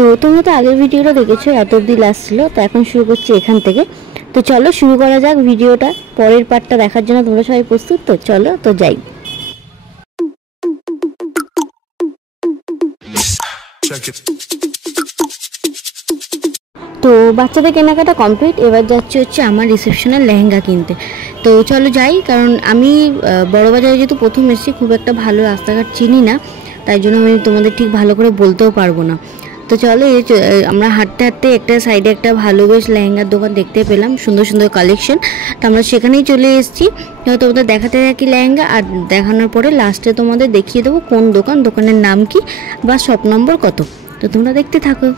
তো তোমরা তো আগের ভিডিওটা দেখেছো, এত অবধি লাস্ট ছিল, তো এখন শুরু করছি এখান থেকে। তো চলো শুরু করা যাক ভিডিওটা। পরের পার্টটা দেখার জন্য তোমরা সবাই প্রস্তুত তো? চলো তো যাই। তো বাচ্চাদের কেনাকাটা কমপ্লিট, এবার যাচ্ছি হচ্ছে আমার রিসেপশনের লেহেঙ্গা কিনতে। তো চলো যাই, কারণ আমি বড়বাজারে যেহেতু প্রথম এসেছি, খুব একটা ভালো রাস্তাঘাট চিনি না, তাই জন্য আমি তোমাদের ঠিক ভালো করে বলতেও পারবো না। তো চলো আমরা হাঁটতে হাঁটতে একটা সাইডে একটা ভালো বেশ লেহেঙ্গার দোকান দেখতে পেলাম, সুন্দর সুন্দর কালেকশন। তো আমরা সেখানেই চলে এসেছি। তোমাদের দেখাতে থাকি লেহেঙ্গা, আর দেখানোর পরে লাস্টে তোমাদের দেখিয়ে দেবো কোন দোকান, দোকানের নাম কি বা শপ নম্বর কত। তো তোমরা দেখতে থাকো।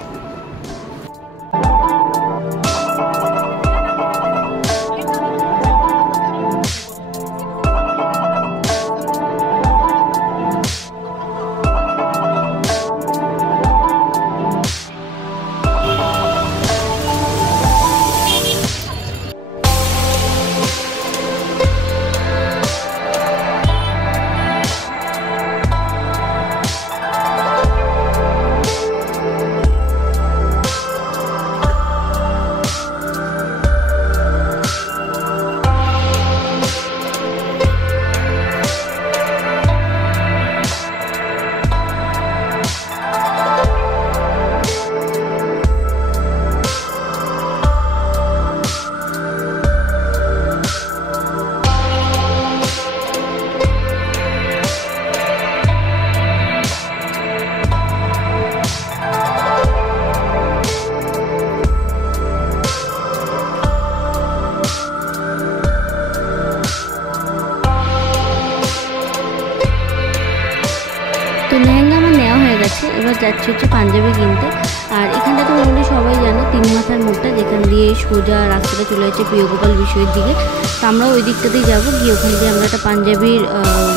তো লেহেঙ্গা আমার নেওয়া হয়ে গেছে, এবার যাচ্ছি হচ্ছে পাঞ্জাবি কিনতে। আর এখানটা তো মোটামুটি সবাই জানো, 3 মাথার মোড়টা, যেখান দিয়ে সোজা রাস্তাটা চলে যাচ্ছে প্রিয়গোপাল বিষয়ের দিকে। তো আমরা ওই দিকটাতেই যাবো, গিয়ে ওখান দিয়ে আমরা একটা পাঞ্জাবির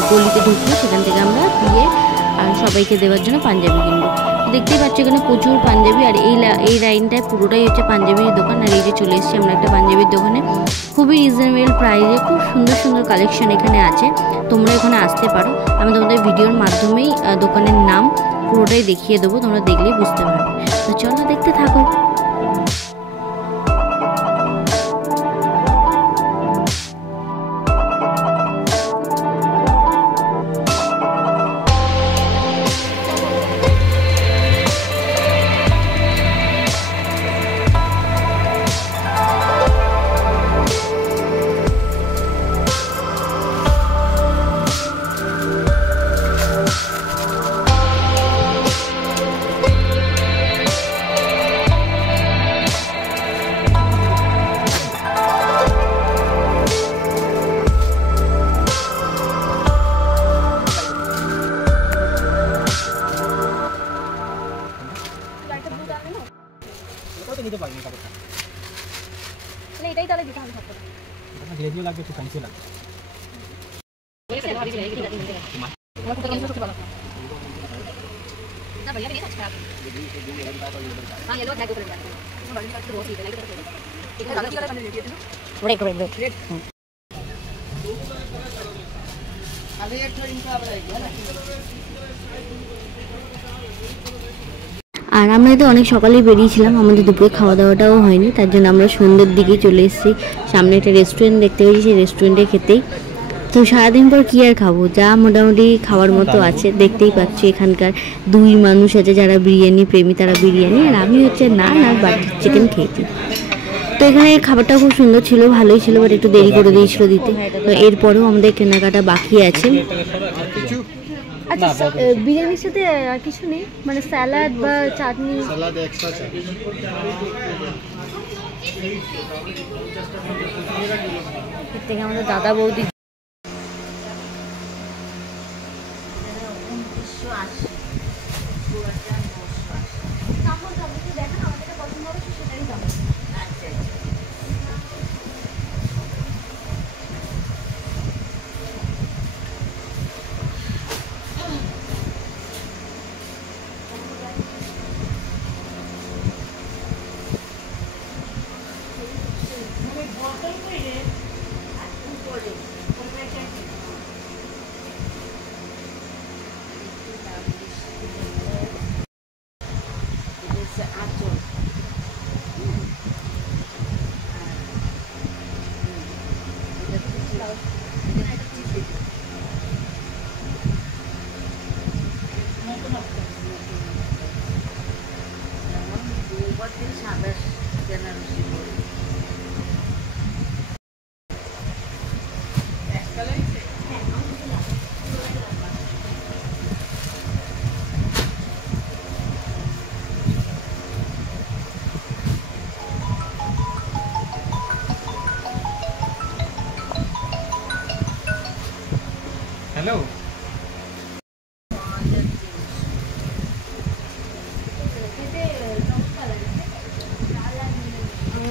গলিতে ঢুকবো, সেখান থেকে আমরা গিয়ে আর সবাইকে দেওয়ার জন্য পাঞ্জাবি কিনবো। দেখতেই পাচ্ছি এখানে প্রচুর পাঞ্জাবি, আর এই লাইনটায় পুরোটাই হচ্ছে পাঞ্জাবির দোকান। আর এই যে চলে এসেছি আমরা একটা পাঞ্জাবির দোকানে, খুবই রিজনেবল প্রাইসে খুব সুন্দর সুন্দর কালেকশন এখানে আছে, তোমরা এখানে আসতে পারো। আমি তোমাদের ভিডিওর মাধ্যমেই দোকানের নাম পুরোটাই দেখিয়ে দেবো, তোমরা দেখলেই বুঝতে পারবে। তো চলো দেখতে থাকো। নিতে পারবেন কাপড়টা, তাহলে এটাই তাহলে দিতে হবে সব করে। এটা গ্লেজিও লাগবে, একটু ফ্যান্সিও লাগবে। না भैया ये अच्छा है। हां ये लो टैग ऊपर लगा दो। बड़ी बात तो बहुत ही है, लाइक करते हैं। एक दादा की वाला हमने ले लिया था ना, ब्रेक अभी एक थोड़ी इनका अब रहेगा ना। আর আমরা তো অনেক সকালেই বেরিয়েছিলাম, আমাদের দুপুরে খাওয়া দাওয়াটাও হয়নি, তার জন্য আমরা সন্ধ্যের দিকে চলে এসেছি। সামনে একটা রেস্টুরেন্ট দেখতে পেয়েছি, সেই রেস্টুরেন্টে খেতেই। তো সারাদিন পর কী আর খাবো, যা মোটামুটি খাওয়ার মতো আছে দেখতেই পাচ্ছি। এখানকার 2 মানুষ আছে যারা বিরিয়ানি প্রেমী, তারা বিরিয়ানি, আর আমি হচ্ছে নান আর বাটার চিকেন খেয়েছি। তো এখানে খাবারটা খুব সুন্দর ছিল, ভালোই ছিল, বাট একটু দেরি করে দিয়েছিল দিতে। তো এরপরেও আমাদের কেনাকাটা বাকি আছে। আচ্ছা, বিরিয়ানির সাথে আর কিছু নেই, মানে স্যালাড বা চাটনি? স্যালাড এক্সট্রা চাই। থেকে আমাদের দাদা বৌদি হ্যালো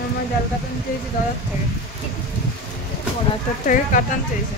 আমার জাল কাটান চেয়েছি দাদার থেকে, আর তোর থেকে কাটান চেয়েছি।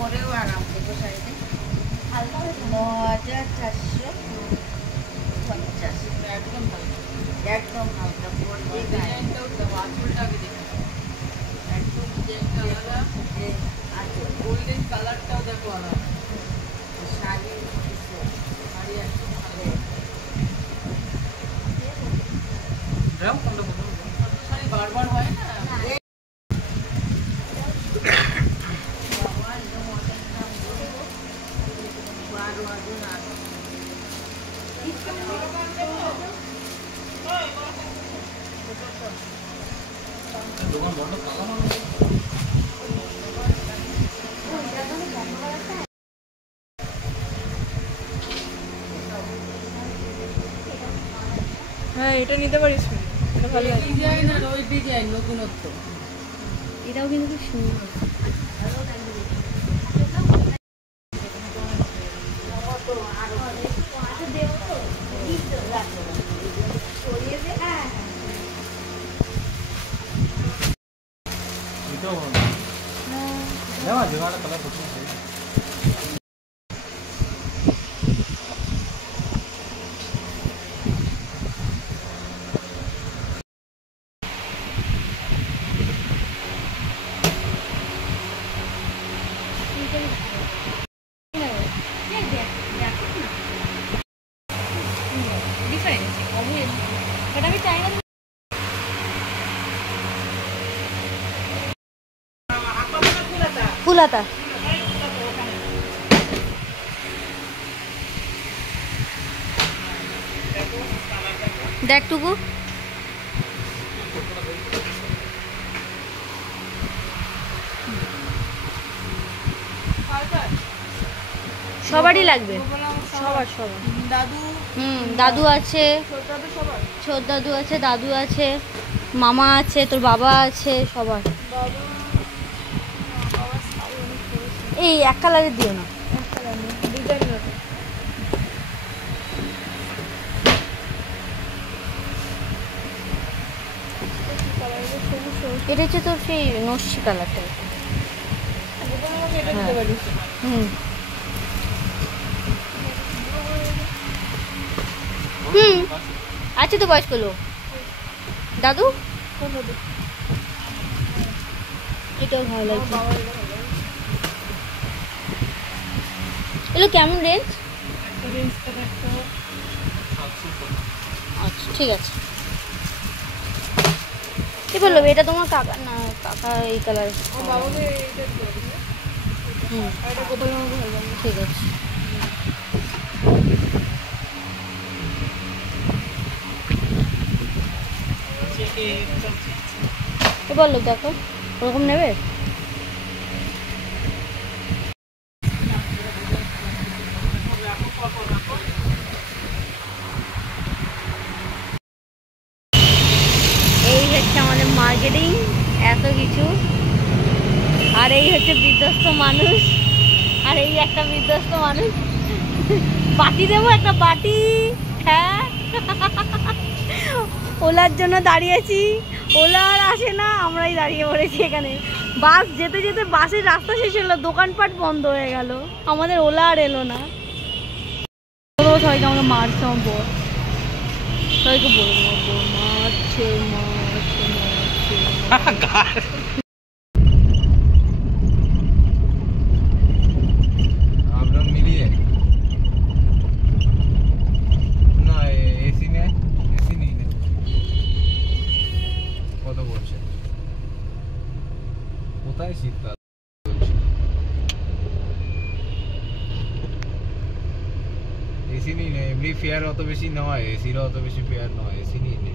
পরেও আরাম থেকে শাড়িতে 9450 একদম একদম হালকা পরে গোল্ডেন কালারটাও দেখো আলাদা শাড়ি শাড়ি একদম ভালো শাড়ি বারবার হয় না। দোকান বন্ধ হ্যাঁ এটা নিতে পারিস, এটা ভালো লাগে। ডিজাইন আর ওই ডিজাইন নতুনত্ব এটাও কিন্তু খুব সুন্দর। দেওয়া জোগাড় কালার করতে ফুলাতা দেখ টুকু সবারই লাগবে, সবার সবার। দাদু, দাদু আছে, ছোট দাদু আছে, দাদু আছে, মামা আছে, তোর বাবা আছে, সবার। এই এক কালারের দিও না, এটা হচ্ছে তোর সেই নস্যি কালারটা। হুম হুম আছে তো বয়স্ক লোক। দাদু এটাও ভালো লাগছে। এগুলো কেমন রেঞ্জ? আচ্ছা ঠিক আছে। কি বললো এটা তোমার কাকা? না কাকা এই কালার। হুম ঠিক আছে। কি বললো দেখো ওরকম নেবে? মার্কেটিং, এত কিছু। আর এই হচ্ছে বিধ্বস্ত মানুষ, আর এই একটা বিধ্বস্ত মানুষ। বাটি দেবো, একটা বাটি। হ্যাঁ, ওলার জন্য দাঁড়িয়েছি, ওলা আর আসে না, আমরাই দাঁড়িয়ে পড়েছি এখানে। বাস যেতে যেতে বাসের রাস্তা শেষ হলো, দোকানপাট বন্ধ হয়ে গেল, আমাদের ওলা আর এলো না। সবাইকে আমাকে মারছে আমার বর, সবাইকে বলে দেবো মারছে মারছে মারছে। আমরা মিলিয়ে না এসি নে, এসি নিই নে। কত বলছে? কোথায় শীতকাল? এসি নিই নে, এমনি ফেয়ার অত বেশি নয়, এসিরও অত বেশি ফেয়ার নয়, এসি নিই নে।